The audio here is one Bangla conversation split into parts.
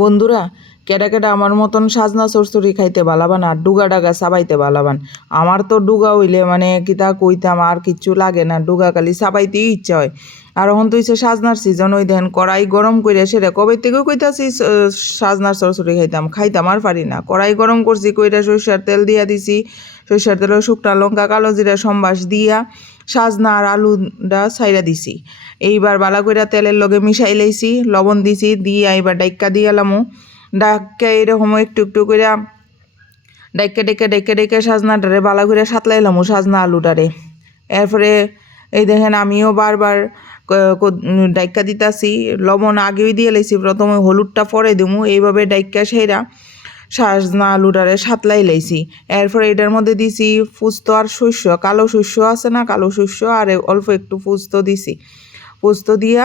বন্ধুরা, কেডা কেডা আমার মতন সাজনা চরচড়ি খাইতে ভালাবান আর ডুগা ডাগা চাবাইতে ভালাবান। আমার তো ডুগা হইলে মানে কিতা কইতাম আর কিচ্ছু লাগে না, ডুগা খালি চাবাইতেই ইচ্ছা হয়। আর এখন তো হইছে সাজনার সিজন, ওই দেন কড়াই গরম করে সেটা কবে থেকে কইতাছি সাজনার চরচড়ি খাইতাম আর পারি না। কড়াই গরম করছি, কইরা সরিষার তেল দিয়া দিছি, সরিষার তেল শুকনা লঙ্কা কালো জিরা সম্বাস দিয়া সাজনা আর আলুটা ছাইরা দিছি। এইবার বালা কইরা তেলের লগে মিশাই লাইছি, লবণ দিছি, দিয়ে এইবার ডাইক্কা দিয়ে এলামো। ডাক্কা এরকম একটু একটু করে ডাইক্কা সাজনাটারে বালা করে সাতলাইলামো সাজনা আলুটারে। এরপরে এই দেখেন আমিও বারবার ডাইক্কা দিতাছি, লবণ আগেই দিয়ে লাইছি, প্রথমে হলুদটা পরে দিমু, এইভাবে ডাইক্কা সেরা সাজনা আলুটারে সাতলাই লাইছি। এরপরে এটার মধ্যে দিছি ফুস্তো আর শস্য, কালো শস্য আছে না, কালো শস্য আর অল্প একটু ফুস্তো দিছি। পোস্ত দিয়া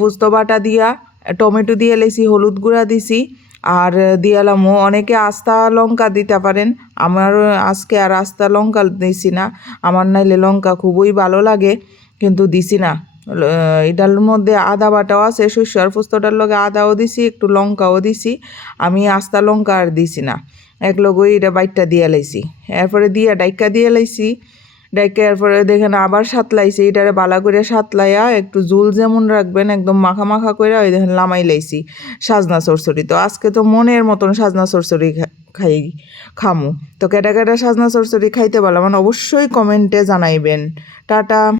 পোস্ত বাটা দিয়া টমেটো দিয়ে লাইছি, হলুদ গুঁড়া দিছি আর দিয়ালামও। অনেকে আস্তা লঙ্কা দিতে পারেন, আমার আজকে আর আস্তা লঙ্কা দিছি না, আমার নাইলে লঙ্কা খুবই ভালো লাগে কিন্তু দিছি না। এটার মধ্যে আদা বাটাও আছে, শস্য আর পোস্তটার লগে আদাও দিছি, একটু লঙ্কাও দিছি। আমি আস্তা লঙ্কা আর দিছি না, এক লগই এটা বাইটটা দিয়ে লাইছি। এরপরে দিয়া ডাইক্কা দিয়ে লাইছি। ডাইকে এরপরে দেখেন আবার সাতলাইছি, এটারে বালা করে সাতলাইয়া একটু জুল যেমন রাখবেন একদম মাখা মাখা করে ওই দেখেন লামাই লাইছি সাজনা চরচড়ি। তো আজকে তো মনের মতন সাজনা চরচড়ি খামু। তো কেটা কেটা সাজনা চরচড়ি খাইতে পারলাম অবশ্যই কমেন্টে জানাইবেন। টাটা।